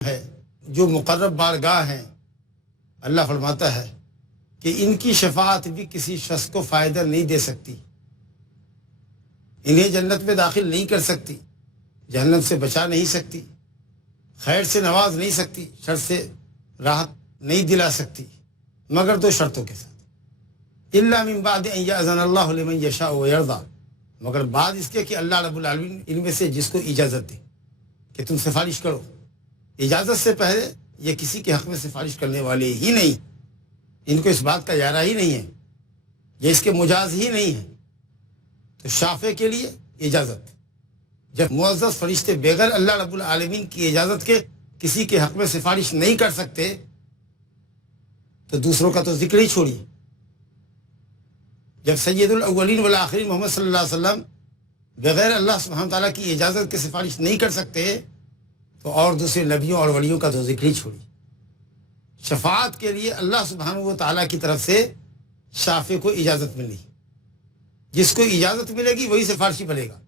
ہے جو مقرب بارگاہ ہیں، اللہ فرماتا ہے کہ ان کی شفاعت بھی کسی شخص کو فائدہ نہیں دے سکتی، انہیں جنت میں داخل نہیں کر سکتی، جہنم سے بچا نہیں سکتی، خیر سے نواز نہیں سکتی، شر سے راحت نہیں دلا سکتی، مگر دو شرطوں کے ساتھ، الا من بعد ان یاذن اللہ لمن یشاء ویرضی، مگر بعد اس کے کہ اللہ رب العالمین ان میں سے جس کو اجازت دے کہ تم سفارش کرو۔ اجازت سے پہلے یہ کسی کے حق میں سفارش کرنے والے ہی نہیں، ان کو اس بات کا ارادہ ہی نہیں ہے، یہ اس کے مجاز ہی نہیں ہے۔ تو شافع کے لیے اجازت، جب معزز فرشتے بغیر اللہ رب العالمین کی اجازت کے کسی کے حق میں سفارش نہیں کر سکتے تو دوسروں کا تو ذکر ہی چھوڑیے۔ جب سید الاولین والآخرین محمد صلی اللہ علیہ وسلم بغیر اللہ سبحانہ تعالیٰ کی اجازت کے سفارش نہیں کر سکتے تو اور دوسرے نبیوں اور ولیوں کا تو ذکر ہی چھوڑیے۔ شفاعت کے لیے اللہ سبحانہ و تعالیٰ کی طرف سے شافع کو اجازت ملی، جس کو اجازت ملے گی وہی سفارشی بنے گا،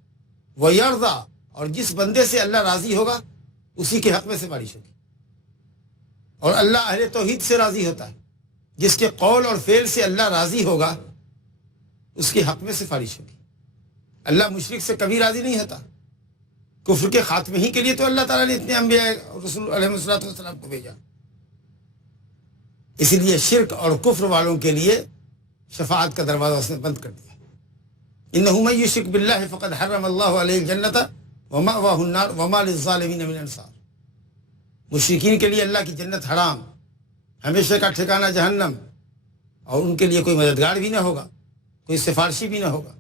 وہ یرضا، اور جس بندے سے اللہ راضی ہوگا اسی کے حق میں سفارش ہوگی۔ اور اللہ اہل توحید سے راضی ہوتا ہے، جس کے قول اور فعل سے اللہ راضی ہوگا اس کے حق میں سفارش ہوگی۔ اللہ مشرک سے کبھی راضی نہیں ہوتا، کفر کے خاتمے ہی کے لیے تو اللہ تعالیٰ نے اتنے انبیاء اور رسول علیہ السلام کو بھیجا۔ اس لیے شرک اور کفر والوں کے لیے شفاعت کا دروازہ اس نے بند کر دیا۔ انہ من یشرک باللہ فقد حرم اللہ علیہ الجنۃ ومأواہ النار وما للظالمین من انصار، مشرکین کے لیے اللہ کی جنت حرام، ہمیشہ کا ٹھکانہ جہنم، اور ان کے لیے کوئی مددگار بھی نہ ہوگا، کوئی سفارشی بھی نہ ہوگا۔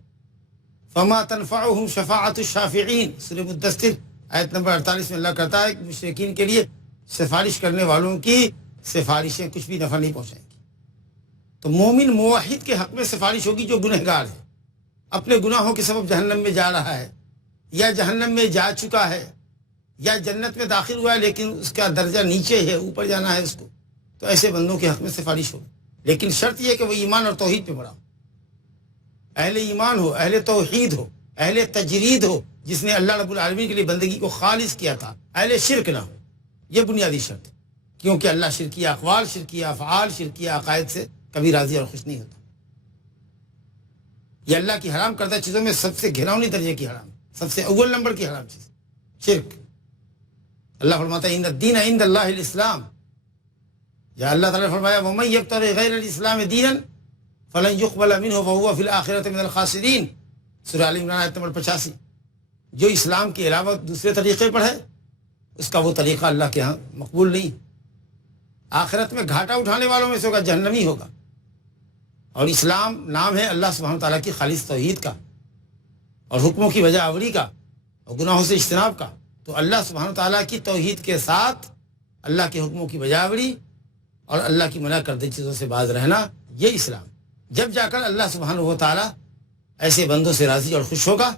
فما تنفعهم شفاعت الشافعین، سورہ مدثر آیت نمبر 48 میں اللہ کہتا ہے کہ مشرکین کے لیے سفارش کرنے والوں کی سفارشیں کچھ بھی نفع نہیں پہنچائیں گی۔ تو مومن موحد کے حق میں سفارش ہوگی جو گنہگار ہے، اپنے گناہوں کے سبب جہنم میں جا رہا ہے، یا جہنم میں جا چکا ہے، یا جنت میں داخل ہوا ہے لیکن اس کا درجہ نیچے ہے، اوپر جانا ہے اس کو، تو ایسے بندوں کے حق میں سفارش ہوگی، لیکن شرط یہ کہ وہ ایمان اور توحید پہ بڑا ہو، اہل ایمان ہو، اہل توحید ہو، اہل تجرید ہو، جس نے اللہ رب العالمین کے لیے بندگی کو خالص کیا تھا، اہل شرک نہ ہو۔ یہ بنیادی شرط ہے، کیونکہ اللہ شرکیہ اقوال، شرکیہ افعال، شرکیہ عقائد سے کبھی راضی اور خوش نہیں ہوتا۔ یہ اللہ کی حرام کردہ چیزوں میں سب سے گھناؤنی درجے کی حرام، سب سے اول نمبر کی حرام چیز شرک۔ اللہ فرماتا ہے ان الدین عند اللہ الاسلام، یا اللہ تعالیٰ نے فرمایا ومن یبتغی غیر الاسلام دینا فلن يقبل منه وهو في الآخرة من الخاسرین، سورہ آل عمران آیت نمبر 85۔ جو اسلام کے علاوہ دوسرے طریقے پر ہے اس کا وہ طریقہ اللہ کے ہاں مقبول نہیں، آخرت میں گھاٹا اٹھانے والوں میں سے ہوگا، جہنمی ہوگا۔ اور اسلام نام ہے اللہ سبحانہ تعالیٰ کی خالص توحید کا، اور حکموں کی بجا آوری کا، اور گناہوں سے اجتناب کا۔ تو اللہ سبحانہ تعالیٰ کی توحید کے ساتھ اللہ کے حکموں کی بجا آوری اور اللہ کی منع کردہ چیزوں سے باز رہنا، یہ اسلام، جب جا کر اللہ سبحانہ و تعالیٰ ایسے بندوں سے راضی اور خوش ہوگا۔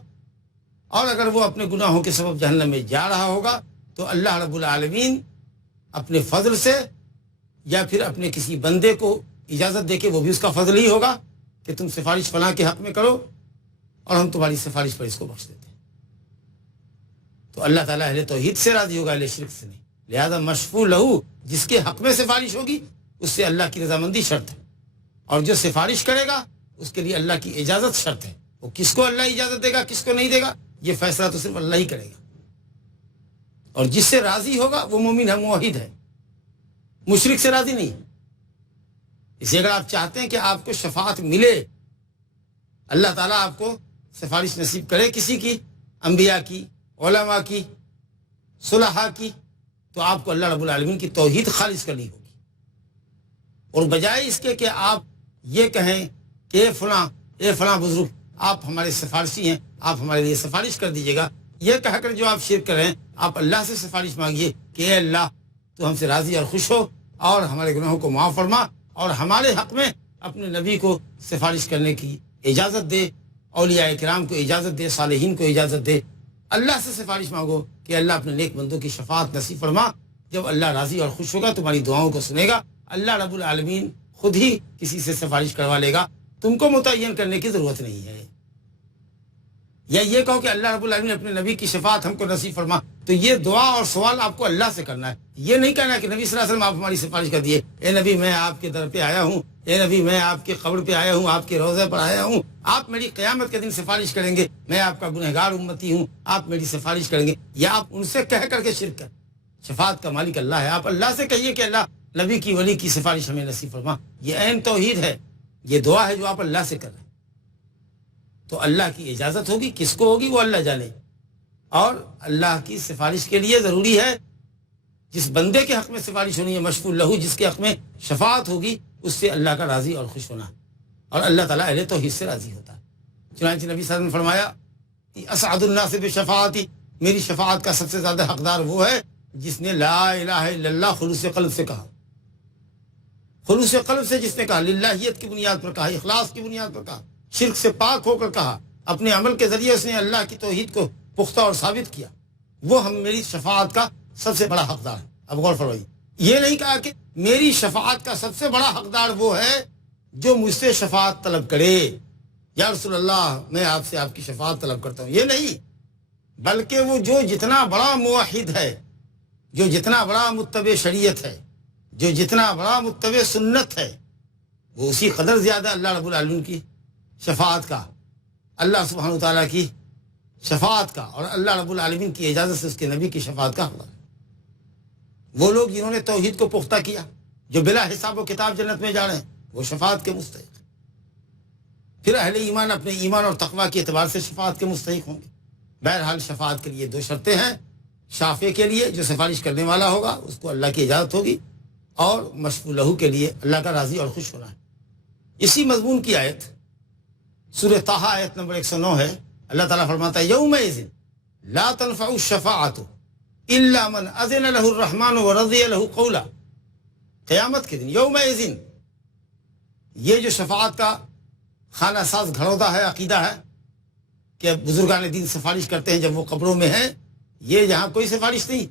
اور اگر وہ اپنے گناہوں کے سبب جہنم میں جا رہا ہوگا تو اللہ رب العالمین اپنے فضل سے یا پھر اپنے کسی بندے کو اجازت دے کے، وہ بھی اس کا فضل ہی ہوگا کہ تم سفارش فلاں کے حق میں کرو اور ہم تمہاری سفارش پر اس کو بخش دیتے ہیں۔ تو اللہ تعالیٰ اہل توحید سے راضی ہوگا، اہل شرک سے نہیں، لہذا مشفوع لہو، جس کے حق میں سفارش ہوگی اس سے اللہ کی رضامندی شرط ہے، اور جو سفارش کرے گا اس کے لیے اللہ کی اجازت شرط ہے۔ وہ کس کو اللہ اجازت دے گا، کس کو نہیں دے گا، یہ فیصلہ تو صرف اللہ ہی کرے گا۔ اور جس سے راضی ہوگا وہ مومن ہے، موحد ہے، مشرک سے راضی نہیں۔ اسے اگر آپ چاہتے ہیں کہ آپ کو شفاعت ملے، اللہ تعالیٰ آپ کو سفارش نصیب کرے کسی کی، انبیاء کی، علماء کی، صلحاء کی، تو آپ کو اللہ رب العالمین کی توحید خالص کرنی ہوگی، اور بجائے اس کے کہ آپ یہ کہیں کہ اے فلاں بزرگ آپ ہمارے سفارشی ہیں، آپ ہمارے لیے سفارش کر دیجیے گا، یہ کہہ کر جو آپ شرک کریں، آپ اللہ سے سفارش مانگیے کہ اے اللہ تو ہم سے راضی اور خوش ہو اور ہمارے گناہوں کو معاف فرما، اور ہمارے حق میں اپنے نبی کو سفارش کرنے کی اجازت دے، اولیاء کرام کو اجازت دے، صالحین کو اجازت دے۔ اللہ سے سفارش مانگو کہ اللہ اپنے نیک بندوں کی شفاعت نصیب فرما۔ جب اللہ راضی اور خوش ہوگا تمہاری دعاؤں کو سنے گا، اللہ رب العالمین خود ہی کسی سے سفارش کروا لے گا، تم کو متعین کرنے کی ضرورت نہیں ہے۔ یا یہ کہو کہ اللہ رب العالمین اپنے نبی کی شفاعت ہم کو نصیب فرما، تو یہ دعا اور سوال آپ کو اللہ سے کرنا ہے. یہ نہیں کہنا کہ نبی صلی اللہ علیہ وسلم آپ ہماری سفارش کر دیے, اے نبی میں آپ کے در پہ آیا ہوں, اے نبی میں آپ کے قبر پہ آیا ہوں, آپ کے روضے پر آیا ہوں, آپ میری قیامت کے دن سفارش کریں گے, میں آپ کا گنہگار امتی ہوں, آپ میری سفارش کریں گے. یا آپ ان سے کہہ کر کے شرک کر. شفاعت کا مالک اللہ ہے. آپ اللہ سے کہیے کہ اللہ نبی کی ولی کی سفارش ہمیں نصیب فرما. یہ عین توحید ہے. یہ دعا ہے جو آپ اللہ سے کر رہے ہیں. تو اللہ کی اجازت ہوگی, کس کو ہوگی وہ اللہ جانے. اور اللہ کی سفارش کے لیے ضروری ہے جس بندے کے حق میں سفارش ہونی ہے مشفوع لہو, جس کے حق میں شفاعت ہوگی, اس سے اللہ کا راضی اور خوش ہونا. اور اللہ تعالیٰ اہل توحید سے راضی ہوتا ہے. چنانچہ نبی صلی اللہ علیہ وسلم نے فرمایا اسعد الناس بشفاعتی, میری شفاعت کا سب سے زیادہ حقدار وہ ہے جس نے لا الہ الا اللہ خلوص قلب سے کہا. خلوص قلب سے جس نے کہا, للہیت کی بنیاد پر کہا, اخلاص کی بنیاد پر کہا, شرک سے پاک ہو کر کہا, اپنے عمل کے ذریعے اس نے اللہ کی توحید کو پختہ اور ثابت کیا, وہ ہم میری شفاعت کا سب سے بڑا حقدار ہے. اب غور فرمائیے, یہ نہیں کہا کہ میری شفاعت کا سب سے بڑا حقدار وہ ہے جو مجھ سے شفاعت طلب کرے, یا رسول اللہ میں آپ سے آپ کی شفاعت طلب کرتا ہوں. یہ نہیں, بلکہ وہ جو جتنا بڑا موحد ہے, جو جتنا بڑا متبع شریعت ہے, جو جتنا بڑا متبع سنت ہے, وہ اسی قدر زیادہ اللہ رب العالمین کی شفاعت کا, اللہ سبحانہ وتعالیٰ کی شفاعت کا اور اللہ رب العالمین کی اجازت سے اس کے نبی کی شفاعت کا حقدار ہے. وہ لوگ جنہوں نے توحید کو پختہ کیا, جو بلا حساب و کتاب جنت میں جا رہے ہیں, وہ شفاعت کے مستحق. پھر اہل ایمان اپنے ایمان اور تقوی کے اعتبار سے شفاعت کے مستحق ہوں گے. بہرحال شفاعت کے لیے دو شرطیں ہیں. شافع کے لیے جو سفارش کرنے والا ہوگا اس کو اللہ کی اجازت ہوگی, اور مشفوع لہو کے لیے اللہ کا راضی اور خوش ہونا ہے. اسی مضمون کی آیت سورہ طٰہٰ آیت نمبر 109 ہے. اللہ تعالیٰ فرماتا ہے یومئذ لا تنفع الشفاعۃ الا من اذن له الرحمن ورضی له قولا. قیامت کے دن یومئذ, یہ جو شفاعت کا خانہ ساز گھڑودا ہے, عقیدہ ہے کہ بزرگان دین سفارش کرتے ہیں جب وہ قبروں میں ہیں, یہ یہاں کوئی سفارش نہیں,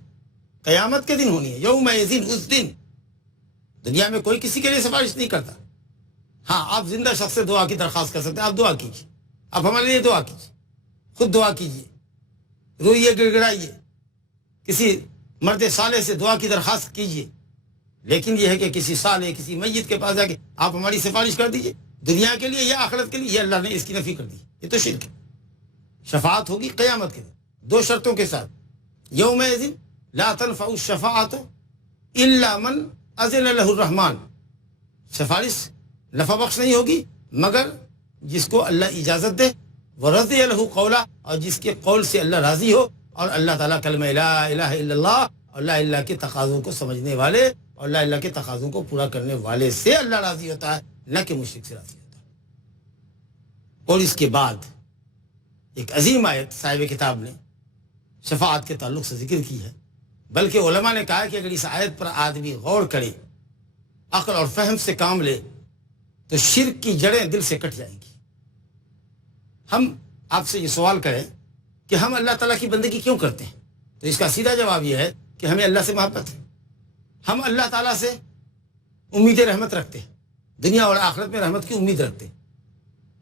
قیامت کے دن ہونی ہے. یومئذ, اس دن. دنیا میں کوئی کسی کے لیے سفارش نہیں کرتا. ہاں, آپ زندہ شخص سے دعا کی درخواست کر سکتے ہیں. آپ دعا کیجیے, آپ ہمارے لیے دعا کیجیے, خود دعا کیجیے, روئیے, گڑ گڑائیے, کسی مرد صالح سے دعا کی درخواست کیجیے. لیکن یہ ہے کہ کسی صالح, کسی میت کے پاس جا کے آپ ہماری سفارش کر دیجیے دنیا کے لیے یا آخرت کے لیے, یہ اللہ نے اس کی نفی کر دی. یہ تو شرک ہے. شفاعت ہوگی قیامت کے دن دو شرطوں کے ساتھ. یومئذ لا تنفع الشفاعۃ الا من اذن له الرحمن, سفارش نفع بخش نہیں ہوگی مگر جس کو اللہ اجازت دے, ورضی له قولا, اور جس کے قول سے اللہ راضی ہو, اور اللہ تعالیٰ کلمہ لا الہ الا اللہ اور لا الہ کے تقاضوں کو سمجھنے والے اور لا الہ کے تقاضوں کو پورا کرنے والے سے اللہ راضی ہوتا ہے, نہ کہ مشرک سے راضی ہوتا ہے. اور اس کے بعد ایک عظیم آیت صاحب کتاب نے شفاعت کے تعلق سے ذکر کی ہے. بلکہ علماء نے کہا کہ اگر اس آیت پر آدمی غور کرے, عقل اور فہم سے کام لے, تو شرک کی جڑیں دل سے کٹ جائیں گی. ہم آپ سے یہ سوال کریں کہ ہم اللہ تعالیٰ کی بندگی کیوں کرتے ہیں, تو اس کا سیدھا جواب یہ ہے کہ ہمیں اللہ سے محبت ہے. ہم اللہ تعالیٰ سے امید رحمت رکھتے ہیں, دنیا اور آخرت میں رحمت کی امید رکھتے ہیں,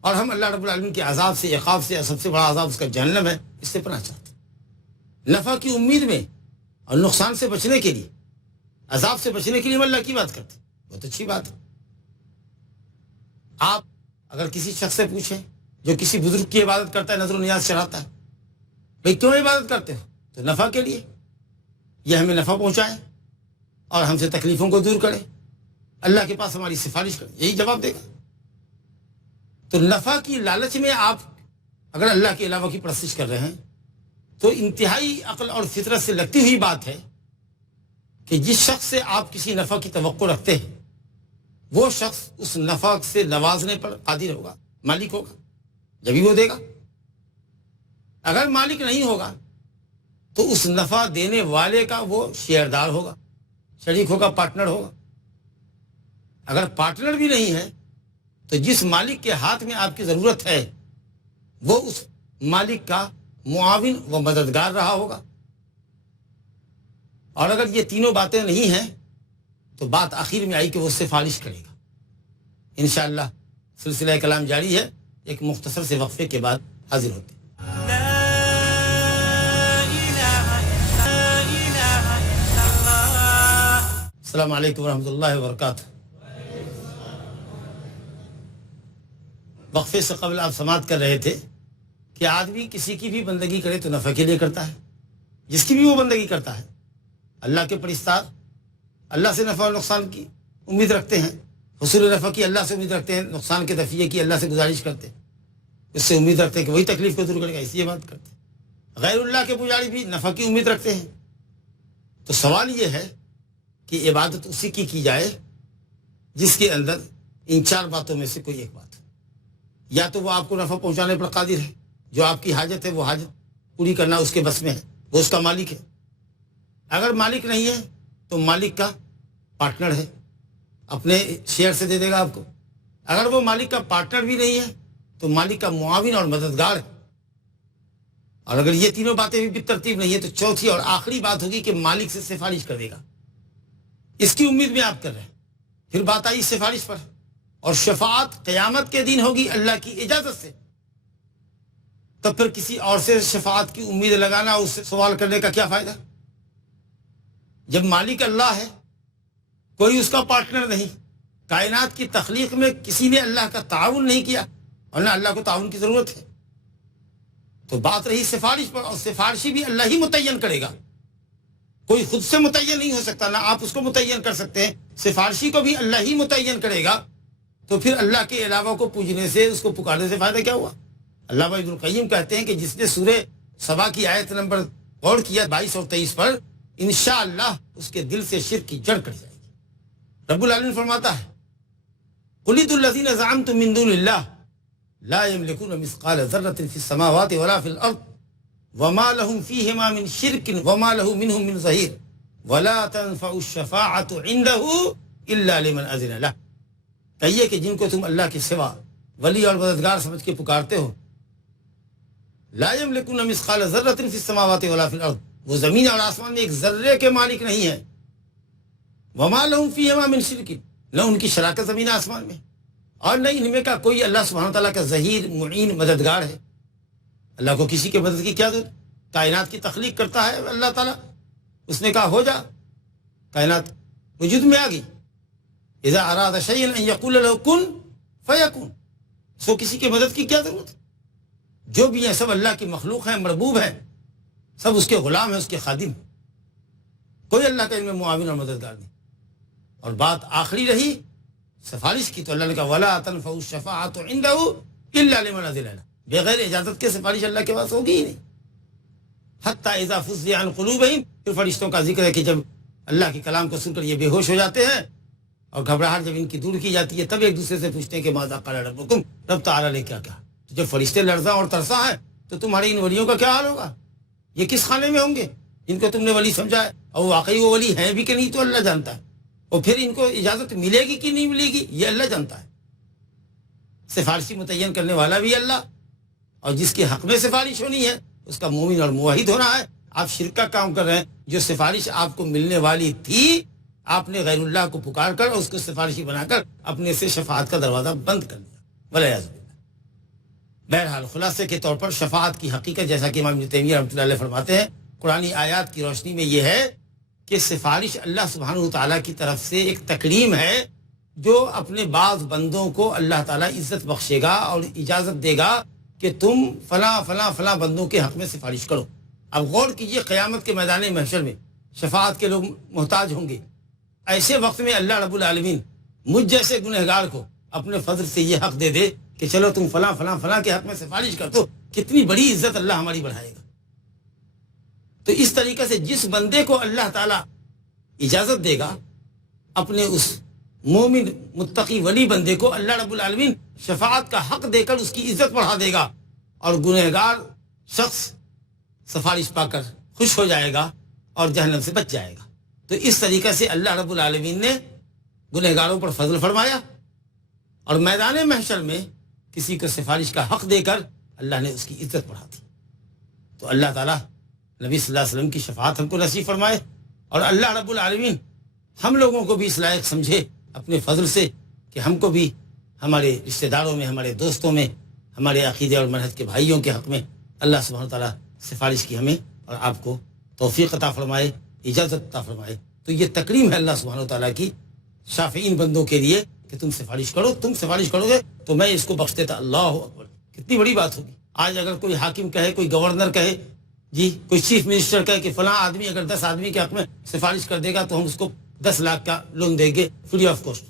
اور ہم اللہ رب العالمین کے عذاب سے, عقاب سے, سب سے بڑا عذاب اس کا جہنم ہے, اس سے پناہ چاہتے ہیں. نفع کی امید میں اور نقصان سے بچنے کے لیے, عذاب سے بچنے کے لیے ہم اللہ کی بات کرتے ہیں. بہت اچھی بات ہے. آپ اگر کسی شخص سے پوچھیں جو کسی بزرگ کی عبادت کرتا ہے, نظر و نیاز چڑھاتا ہے, بھئی کیوں عبادت کرتے ہو, تو نفع کے لیے, یہ ہمیں نفع پہنچائے اور ہم سے تکلیفوں کو دور کرے, اللہ کے پاس ہماری سفارش کرے, یہی جواب دے گا. تو نفع کی لالچ میں آپ اگر اللہ کے علاوہ کی پرستش کر رہے ہیں تو انتہائی عقل اور فطرت سے لگتی ہوئی بات ہے کہ جس شخص سے آپ کسی نفع کی توقع رکھتے ہیں وہ شخص اس نفع سے نوازنے پر قادر ہوگا, مالک ہوگا, جبھی وہ دے گا. اگر مالک نہیں ہوگا تو اس نفع دینے والے کا وہ شیئردار ہوگا, شریک ہوگا, پارٹنر ہوگا. اگر پارٹنر بھی نہیں ہے تو جس مالک کے ہاتھ میں آپ کی ضرورت ہے وہ اس مالک کا معاون و مددگار رہا ہوگا. اور اگر یہ تینوں باتیں نہیں ہیں تو بات آخر میں آئی کہ وہ سفارش کرے گا. انشاءاللہ سلسلہ کلام جاری ہے, ایک مختصر سے وقفے کے بعد حاضر ہوتے ہیں. السلام علیکم ورحمۃ اللہ وبرکاتہ. وقفے سے قبل آپ سماعت کر رہے تھے کہ آدمی کسی کی بھی بندگی کرے تو نفع کے لیے کرتا ہے، جس کی بھی وہ بندگی کرتا ہے. اللہ کے پرستار اللہ سے نفع و نقصان کی امید رکھتے ہیں، حصول نفع کی اللہ سے امید رکھتے ہیں، نقصان کے دفعے کی اللہ سے گزارش کرتے ہیں، اس سے امید رکھتے ہیں کہ وہی تکلیف کو دور کرے گا، اس لیے بات کرتے ہیں. غیر اللہ کے پجاری بھی نفع کی امید رکھتے ہیں. تو سوال یہ ہے کہ عبادت اسی کی جائے جس کے اندر ان چار باتوں میں سے کوئی ایک بات ہو. یا تو وہ آپ کو نفع پہنچانے پر قادر ہے، جو آپ کی حاجت ہے وہ حاجت پوری کرنا اس کے بس میں ہے، وہ اس کا مالک ہے. اگر مالک نہیں ہے تو مالک کا پارٹنر ہے، اپنے شیئر سے دے دے گا آپ کو. اگر وہ مالک کا پارٹنر بھی نہیں ہے تو مالک کا معاون اور مددگار ہے. اور اگر یہ تینوں باتیں بھی بالترتیب نہیں ہے تو چوتھی اور آخری بات ہوگی کہ مالک سے سفارش کر دے گا. اس کی امید میں آپ کر رہے ہیں. پھر بات آئی سفارش پر، اور شفاعت قیامت کے دن ہوگی اللہ کی اجازت سے. تب پھر کسی اور سے شفاعت کی امید لگانا، اس سے سوال کرنے کا کیا فائدہ؟ جب مالک اللہ ہے، کوئی اس کا پارٹنر نہیں، کائنات کی تخلیق میں کسی نے اللہ کا تعاون نہیں کیا، اور نہ اللہ کو تعاون کی ضرورت ہے. تو بات رہی سفارش پر، اور سفارشی بھی اللہ ہی متعین کرے گا، کوئی خود سے متعین نہیں ہو سکتا، نہ آپ اس کو متعین کر سکتے ہیں. سفارشی کو بھی اللہ ہی متعین کرے گا. تو پھر اللہ کے علاوہ کو پوجنے سے، اس کو پکارنے سے فائدہ کیا ہوا؟ علامہ ابن القیم کہتے ہیں کہ جس نے سورہ سبا کی آیت نمبر غور کیا 22 اور 23 پر، انشاءاللہ اس کے دل سے شرک کی جڑ کٹ جائے گی. رب العالمین فرماتا ہے قُلِ ادْعُوا الَّذِينَ زَعَمْتُم مِّن دُونِ اللَّهِ لَا يَمْلِكُونَ مِثْقَالَ ذَرَّةٍ فِي السَّمَاوَاتِ وَلَا فِي الْأَرْضِ وَمَا لَهُمْ فِيهِمَا مِنْ شِرْكٍ وَمَا لَهُ مِنْهُمْ مِنْ ظَهِيرٍ وَلَا تَنفَعُ الشَّفَاعَةُ عِندَهُ إِلَّا لِمَنْ أَذِنَ لَهُ. کہیے کہ جن کو تم اللہ کے سوا ولی اور مددگار سمجھ کے پکارتے ہو، لا يملكون مثقال ذرة في السماوات ولا في الأرض، وہ زمین اور آسمان میں ایک ذرے کے مالک نہیں ہے. وما لهم فيهما من شرك، نہ ان کی شراکت زمین آسمان میں، اور نہ ان میں کا کوئی اللہ سبحانہ تعالیٰ کا ظہیر معین مددگار ہے. اللہ کو کسی کے مدد کی کیا ضرورت؟ کائنات کی تخلیق کرتا ہے اللہ تعالیٰ، اس نے کہا ہو جا، کائنات وجود میں آ گئی. اذا اراد شيئا ان يقول له كن فيكون. سو کسی کے مدد کی کیا ضرورت؟ جو بھی ہیں سب اللہ کی مخلوق ہیں، مربوب ہیں، سب اس کے غلام ہیں، اس کے خادم. کوئی اللہ کا ان میں معاون اور مددگار نہیں. اور بات آخری رہی سفارش کی، تو اللہ نے کہا ولا تنفع الشفاعة عنده الا لمن اذن له، بغیر اجازت کے سفارش اللہ کے پاس ہوگی ہی نہیں. حتی اذا فزع عن قلوبهم، پھر فرشتوں کا ذکر ہے کہ جب اللہ کے کلام کو سن کر یہ بے ہوش ہو جاتے ہیں اور گھبراہٹ جب ان کی دور کی جاتی ہے، تب ایک دوسرے سے پوچھتے ہیں کہ ماذا قال ربکم، رب تعالیٰ نے کیا کہا. تو جب فرشتے لرزاں اور ترساں ہیں تو تمہارے ان ولیوں کا کیا حال ہوگا؟ یہ کس خانے میں ہوں گے جن کو تم نے ولی سمجھا ہے، اور واقعی وہ ولی ہیں بھی کہ نہیں تو اللہ جانتا ہے. اور پھر ان کو اجازت ملے گی کہ نہیں ملے گی یہ اللہ جانتا ہے. سفارشی متعین کرنے والا بھی اللہ، اور جس کے حق میں سفارش ہونی ہے اس کا مومن اور موحد ہونا ہے. آپ شرک کا کام کر رہے ہیں. جو سفارش آپ کو ملنے والی تھی، آپ نے غیر اللہ کو پکار کر اور اس کو سفارشی بنا کر اپنے سے شفاعت کا دروازہ بند کر دیا. والعیاذ باللہ. بہرحال خلاصے کے طور پر شفاعت کی حقیقت، جیسا کہ امام ابن تیمیہ رحمۃ اللہ علیہ فرماتے ہیں، قرآنی آیات کی روشنی میں یہ ہے کہ سفارش اللہ سبحانہ تعالیٰ کی طرف سے ایک تکریم ہے، جو اپنے بعض بندوں کو اللہ تعالیٰ عزت بخشے گا اور اجازت دے گا کہ تم فلاں فلاں فلاں بندوں کے حق میں سفارش کرو. اب غور کیجئے، قیامت کے میدان محشر میں شفاعت کے لوگ محتاج ہوں گے. ایسے وقت میں اللہ رب العالمین مجھ جیسے گنہگار کو اپنے فضل سے یہ حق دے دے کہ چلو تم فلاں فلاں فلاں کے حق میں سفارش کر دو، کتنی بڑی عزت اللہ ہماری بڑھائے گا. تو اس طریقے سے جس بندے کو اللہ تعالیٰ اجازت دے گا، اپنے اس مومن متقی ولی بندے کو اللہ رب العالمین شفاعت کا حق دے کر اس کی عزت بڑھا دے گا، اور گنہگار شخص سفارش پا کر خوش ہو جائے گا اور جہنم سے بچ جائے گا. تو اس طریقے سے اللہ رب العالمین نے گنہگاروں پر فضل فرمایا، اور میدان محشر میں کسی کو سفارش کا حق دے کر اللہ نے اس کی عزت بڑھا دی. تو اللہ تعالیٰ نبی صلی اللہ علیہ وسلم کی شفاعت ہم کو نصیب فرمائے، اور اللہ رب العالمین ہم لوگوں کو بھی اس لائق سمجھے اپنے فضل سے کہ ہم کو بھی ہمارے رشتہ داروں میں، ہمارے دوستوں میں، ہمارے عقیدے اور منہج کے بھائیوں کے حق میں اللہ سبحانہ تعالیٰ سفارش کی ہمیں اور آپ کو توفیق عطا فرمائے، اجازت عطا فرمائے. تو یہ تکریم ہے اللہ سبحانہ وتعالیٰ کی شافعین بندوں کے لیے کہ تم سفارش کرو، تم سفارش کرو گے تو میں اس کو بخش دیتا۔ اللہ اکبر، کتنی بڑی بات ہوگی۔ آج اگر کوئی حاکم کہے، کوئی گورنر کہے، جی کوئی چیف منسٹر کہے کہ فلاں آدمی اگر 10 آدمی کے حق میں سفارش کر دے گا تو ہم اس کو 10 لاکھ کا لون دیں گے فری آف کاسٹ،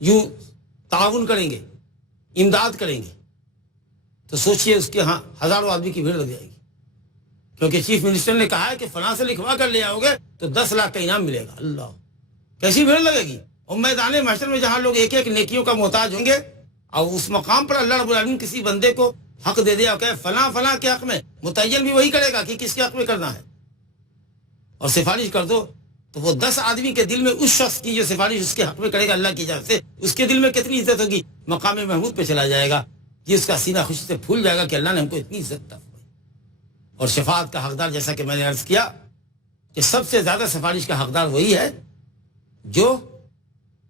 یوں تعاون کریں گے، امداد کریں گے، تو سوچئے اس کے ہاں ہزاروں آدمی کی بھیڑ لگ جائے گی، کیونکہ چیف منسٹر نے کہا ہے کہ فلاں سے لکھوا کر لے آؤ گے تو 10 لاکھ کا انعام ملے گا۔ اللہ، کیسی بھیڑ لگے گی۔ اور میدان محشر میں جہاں لوگ ایک ایک نیکیوں کا محتاج ہوں گے، اور اس مقام پر اللہ رب العالمین کسی بندے کو حق دے دے اور کہے فلاں فلاں کے حق میں، متعین بھی وہی کرے گا کہ کس کے حق میں کرنا ہے، اور سفارش کر دو، تو وہ 10 آدمی کے دل میں اس شخص کی جو سفارش اس کے حق میں کرے گا اللہ کی جانب سے، اس کے دل میں کتنی عزت ہوگی، مقام محمود پہ چلا جائے گا، یہ اس کا سینہ خوشی سے پھول جائے گا کہ اللہ نے ہم کو اتنی عزت عطا فرمائی۔ اور شفاعت کا حقدار، جیسا کہ میں نے عرض کیا کہ سب سے زیادہ سفارش کا حقدار وہی ہے جو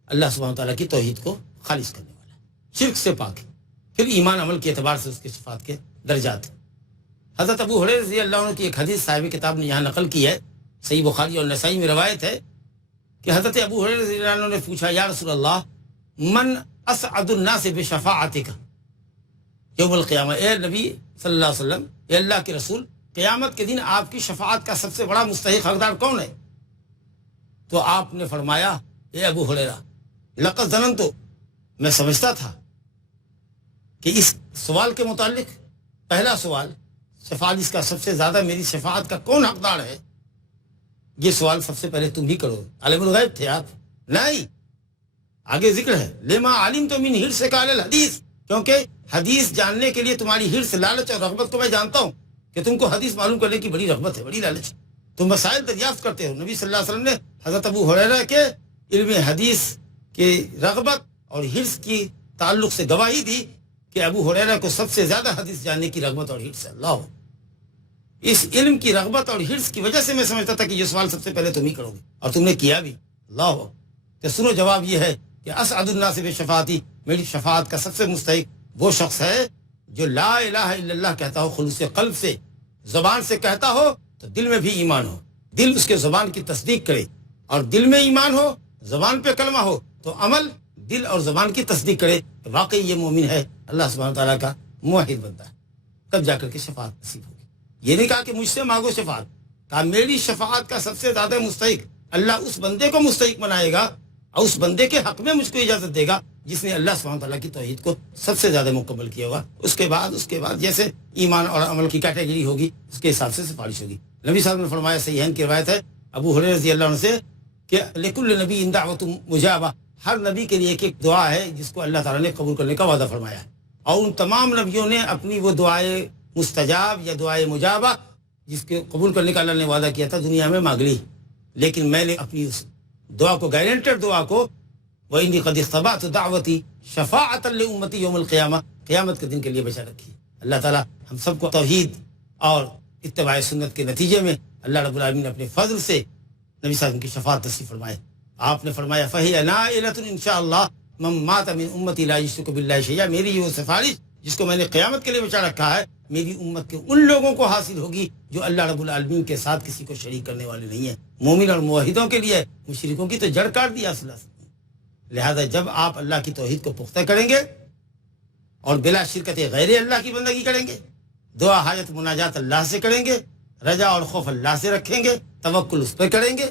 اللہ سبحانہ تعالیٰ کی توحید کو خالص کرنے والا ہے، شرک سے پاک ہے، پھر ایمان عمل کے اعتبار سے اس کے شفاعت کے درجات ہیں۔ حضرت ابو ہریرہ رضی اللہ عنہ کی ایک حدیث صاحب کتاب نے یہاں نقل کی ہے، صحیح بخاری اور نسائی میں روایت ہے کہ حضرت ابو ہریرہ رضی اللہ عنہ نے پوچھا، یا رسول اللہ من اسعد الناس بشفاعتک یوم القیامہ، اے نبی صلی اللہ علیہ وسلم، اے اللہ کے رسول، قیامت کے دن آپ کی شفاعت کا سب سے بڑا مستحق حقدار کون ہے؟ تو آپ نے فرمایا، اے ابو ہریرہ لقد ظننت، میں سمجھتا تھا کہ اس سوال کے متعلق، پہلا سوال سفارش کا سب سے زیادہ میری شفاعت کا کون حقدار ہے، یہ سوال سب سے پہلے تم ہی کرو، عالم الغیب تھے آپ؟ نہیں، آگے ذکر ہے لما علمت من حرصک علی الحدیث، کیونکہ حدیث جاننے کے لیے تمہاری حرص، لالچ اور رغبت کو میں جانتا ہوں کہ تم کو حدیث معلوم کرنے کی بڑی رغبت ہے، بڑی لالچ، تم مسائل دریافت کرتے ہو۔ نبی صلی اللہ علیہ وسلم نے حضرت ابو ہریرہ کے علم حدیث کی رغبت اور حرص کی تعلق سے گواہی دی کہ ابو ہریرہ کو سب سے زیادہ حدیث جاننے کی رغبت اور حرص ہے۔ اللہ، اس علم کی رغبت اور حرص کی وجہ سے میں سمجھتا تھا کہ یہ سوال سب سے پہلے تم ہی کرو گے، اور تم نے کیا بھی۔ اللہ، تو سنو، جواب یہ ہے کہ اسعد الناس بشفاعتی، میری شفاعت کا سب سے مستحق وہ شخص ہے جو لا الہ الا اللہ کہتا ہو، خلوص قلب سے، زبان سے کہتا ہو تو دل میں بھی ایمان ہو، دل اس کے زبان کی تصدیق کرے، اور دل میں ایمان ہو، زبان پہ کلمہ ہو، تو عمل دل اور زبان کی تصدیق کرے کہ واقعی یہ مومن ہے، اللہ سبحانہ تعالیٰ کا موحد بندہ ہے، تب جا کر کے شفاعت نصیب ہوگی۔ یہ نہیں کہا کہ مجھ سے مانگو شفاعت، کہا میری شفاعت کا سب سے زیادہ مستحق اللہ اس بندے کو مستحق بنائے گا، اور اس بندے کے حق میں مجھ کو اجازت دے گا جس نے اللہ سبحانہ تعالیٰ کی توحید کو سب سے زیادہ مکمل کیا ہوگا۔ اس کے بعد جیسے ایمان اور عمل کی کیٹیگری ہوگی اس کے حساب سے سفارش ہوگی۔ نبی صاحب نے فرمایا، صحیحین کی روایت ہے ابو ہریرہ رضی اللہ عنہ سے کہ لکل نبی دعوت مجابہ، ہر نبی کے لیے ایک ایک دعا ہے جس کو اللہ تعالیٰ نے قبول کرنے کا وعدہ فرمایا ہے، اور ان تمام نبیوں نے اپنی وہ دعائے مستجاب یا دعائے مجابہ جس کے قبول کرنے کا اللہ نے وعدہ کیا تھا دنیا میں مانگ لی، لیکن میں نے اپنی اس دعا کو، گارنٹیڈ دعا کو، وَإِنِّي قَدِ اخْتَبَأْتُ دَعْوَتِي شَفَاعَةً لِأُمَّتِي يَوْمَ الْقِيَامَةِ، قیامت کے دن کے لیے بچا رکھی ہے۔ اللہ تعالیٰ ہم سب کو توحید اور اتباع سنت کے نتیجے میں اللہ رب العالمین نے اپنے فضل سے نبی صاحب کی شفاعت نصیب فرمائے۔ آپ نے فرمایا فَهِيَ نَائِلَةٌ إِنْ شَاءَ اللَّهُ مَن مَاتَ مِنْ أُمَّتِي لَا يُشْرِكُ بِاللَّهِ شَيْئًا، میری یہ سفارش جس کو میں نے قیامت کے لیے بچا رکھا ہے، میری امت کے ان لوگوں کو حاصل ہوگی جو اللہ رب العالمین کے ساتھ کسی کو شریک کرنے والے نہیں ہیں۔ مومن اور موحدوں کے لیے، مشرکوں کی تو جڑ کاٹ دیا اصل۔ لہذا جب آپ اللہ کی توحید کو پختہ کریں گے اور بلا شرکت غیر اللہ کی بندگی کریں گے، دعا حاجت مناجات اللہ سے کریں گے، رجا اور خوف اللہ سے رکھیں گے، توکل اس پہ کریں گے،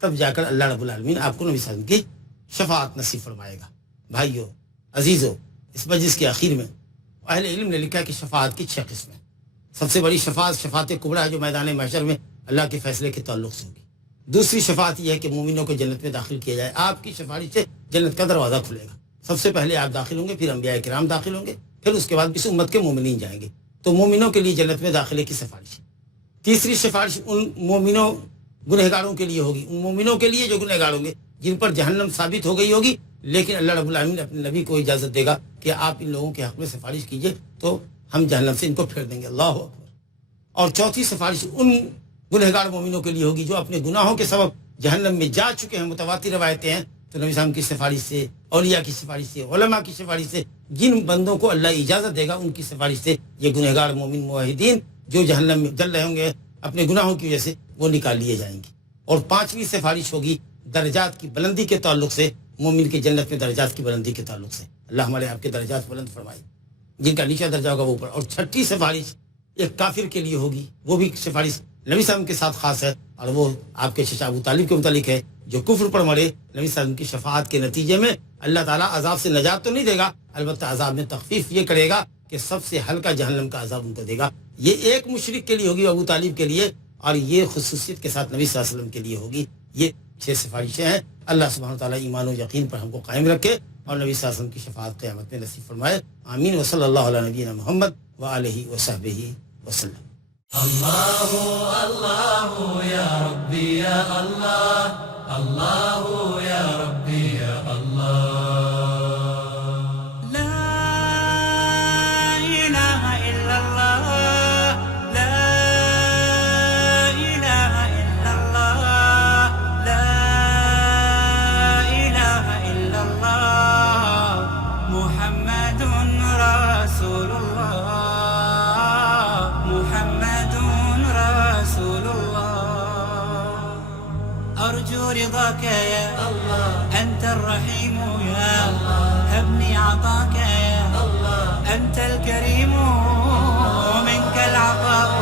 تب جا کر اللہ رب العالمین آپ کو نبی صلی اللہ علیہ وسلم کی شفاعت نصیب فرمائے گا۔ بھائیو عزیزو، اس مجلس کے آخر میں اہل علم نے لکھا کہ شفاعت کی 6 قسمیں۔ سب سے بڑی شفاعت شفاعت کبریٰ ہے جو میدان محشر میں اللہ کے فیصلے کے تعلق سے ہوگی۔ دوسری شفاعت یہ ہے کہ مومنوں کو جنت میں داخل کیا جائے، آپ کی سفارش سے جنت کا دروازہ کھلے گا، سب سے پہلے آپ داخل ہوں گے، پھر انبیاء کرام داخل ہوں گے، پھر اس کے بعد اس امت کے مومنین جائیں گے، تو مومنوں کے لیے جنت میں داخلے کی سفارش ہے۔ تیسری سفارش ان مومنوں گنہگاروں کے لیے ہوگی، ان مومنوں کے لیے جو گنہگار ہوں گے، جن پر جہنم ثابت ہو گئی ہوگی، لیکن اللہ رب العالمین اپنے نبی کو اجازت دے گا کہ آپ ان لوگوں کے حق میں سفارش کیجئے تو ہم جہنم سے ان کو پھیر دیں گے۔ اللہ اکبر۔ اور چوتھی سفارش ان گنہگار مومنوں کے لیے ہوگی جو اپنے گناہوں کے سبب جہنم میں جا چکے ہیں، متواتر روایتیں ہیں، تو نبی صاحب کی سفارش سے، اولیاء کی سفارش سے، علماء کی سفارش سے، جن بندوں کو اللہ اجازت دے گا ان کی سفارش سے یہ گنہگار مومن موحدین جو جہنم میں جل رہے ہوں گے اپنے گناہوں کی وجہ سے، وہ نکال لیے جائیں گے۔ اور پانچویں سفارش ہوگی درجات کی بلندی کے تعلق سے، مومن کی جنت میں درجات کی بلندی کے تعلق سے، اللہ ہمارے آپ کے درجات بلند فرمائے، جن کا نیچا درجہ ہوگا وہ اوپر۔ اور چھٹی سفارش ایک کافر کے لیے ہوگی، وہ بھی سفارش نبی صلی اللہ علیہ وسلم کے ساتھ خاص ہے، اور وہ آپ کے چچا ابو طالب کے متعلق ہے، جو کفر پر مرے، نبی صلی اللہ علیہ وسلم کی شفاعت کے نتیجے میں اللہ تعالیٰ عذاب سے نجات تو نہیں دے گا، البتہ عذاب میں تخفیف یہ کرے گا کہ سب سے ہلکا جہنم کا عذاب ان کو دے گا۔ یہ ایک مشرک کے لیے ہوگی، ابو طالب کے لیے، اور یہ خصوصیت کے ساتھ نبی صلی اللہ علیہ وسلم کے لیے ہوگی۔ یہ 6 سفارشیں ہیں۔ اللہ سبحانہ وتعالیٰ ایمان و یقین پر ہم کو قائم رکھے اور نبی صلی اللہ علیہ وسلم کی شفاعت قیامت میں نصیب فرمائے۔ آمین وصلی اللہ علی نبینا محمد وآلہ وصحبہ وسلم۔ اللہ اللہ یا ربی یا اللہ، اللہ یا ربی یا اللہ۔ أرجو رضاك يا الله، أنت الرحيم يا الله، هبني عطاك يا الله، أنت الكريم، منك العطاء